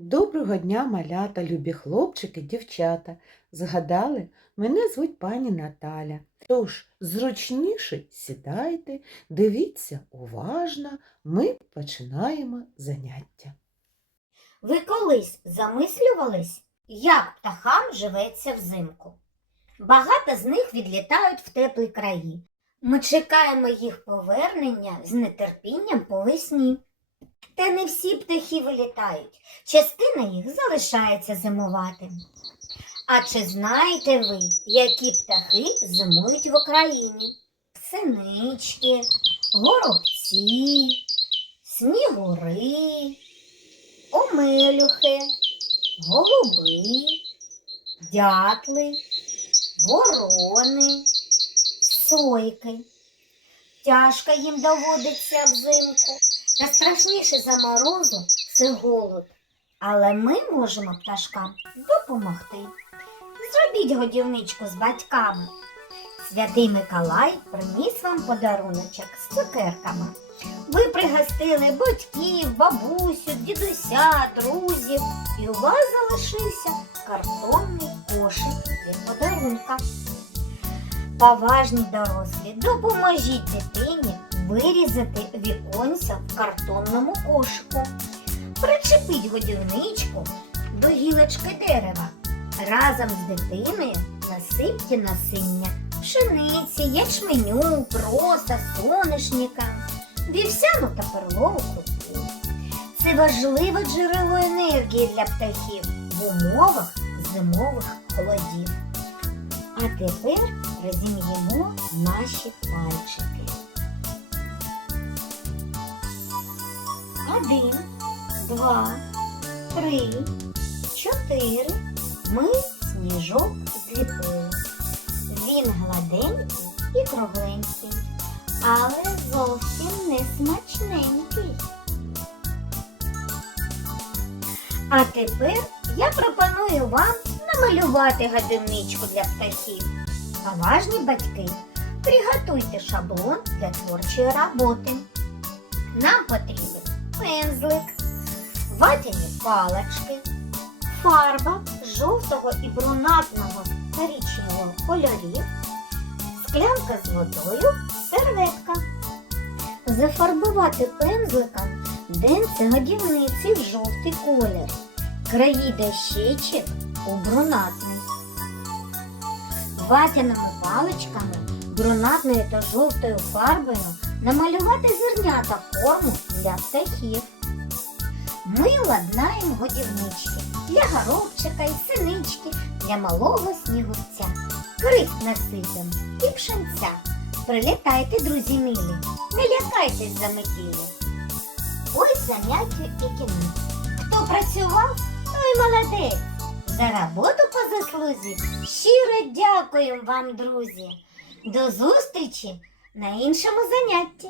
Доброго дня, малята, любі хлопчики, дівчата. Згадали, мене звуть пані Наталя. Тож зручніше сідайте, дивіться уважно, ми починаємо заняття. Ви колись замислювались, як птахам живеться взимку? Багато з них відлітають в теплі краї. Ми чекаємо їх повернення з нетерпінням по весні. Та не всі птахи вилітають, частина їх залишається зимувати. А чи знаєте ви, які птахи зимують в Україні? Синички, горобці, снігури, омелюхи, голуби, дятли, ворони, сойки. Тяжко їм доводиться взимку. Та страшніше за морозу це голод. Але ми можемо пташкам допомогти. Зробіть годівничку з батьками. Святий Миколай приніс вам подаруночок з цукерками. Ви пригостили батьків, бабусю, дідуся, друзів, і у вас залишився картонний кошик від подарунка. Поважні дорослі, допоможіть дитині вирізати віконця в картонному кошику. Причепіть годівничку до гілочки дерева. Разом з дитиною насипте насіння пшениці, ячменю, проса, соняшника, вівсяну та перлову крупу. Це важливе джерело енергії для птахів в умовах зимових холодів. А тепер розім'ємо наші пальчики. Один, два, три, чотири. Ми сніжок зліпили. Він гладенький і кругленький, але зовсім не смачненький. А тепер я пропоную вам намалювати годівничку для птахів. Поважні батьки, приготуйте шаблон для творчої роботи. Нам потрібен пензлик, ватяні палички, фарба жовтого і брунатного коричневого кольорів, склянка з водою, серветка. Зафарбувати пензликом денце годівниці в жовтий колір, краї дощечок у брунатний. Ватяними паличками, брунатною та жовтою фарбою намалювати зернята форму для птахів. Ми ладнаємо годівнички для горобчика і синички, для малого снігурця. Крик насипемо і пшенця. Прилітайте, друзі милі, не лякайтесь за метілі. Ось заняття і кінець. Хто працював, той молодець. За роботу по заслузі щиро дякуємо вам, друзі. До зустрічі на іншому занятті.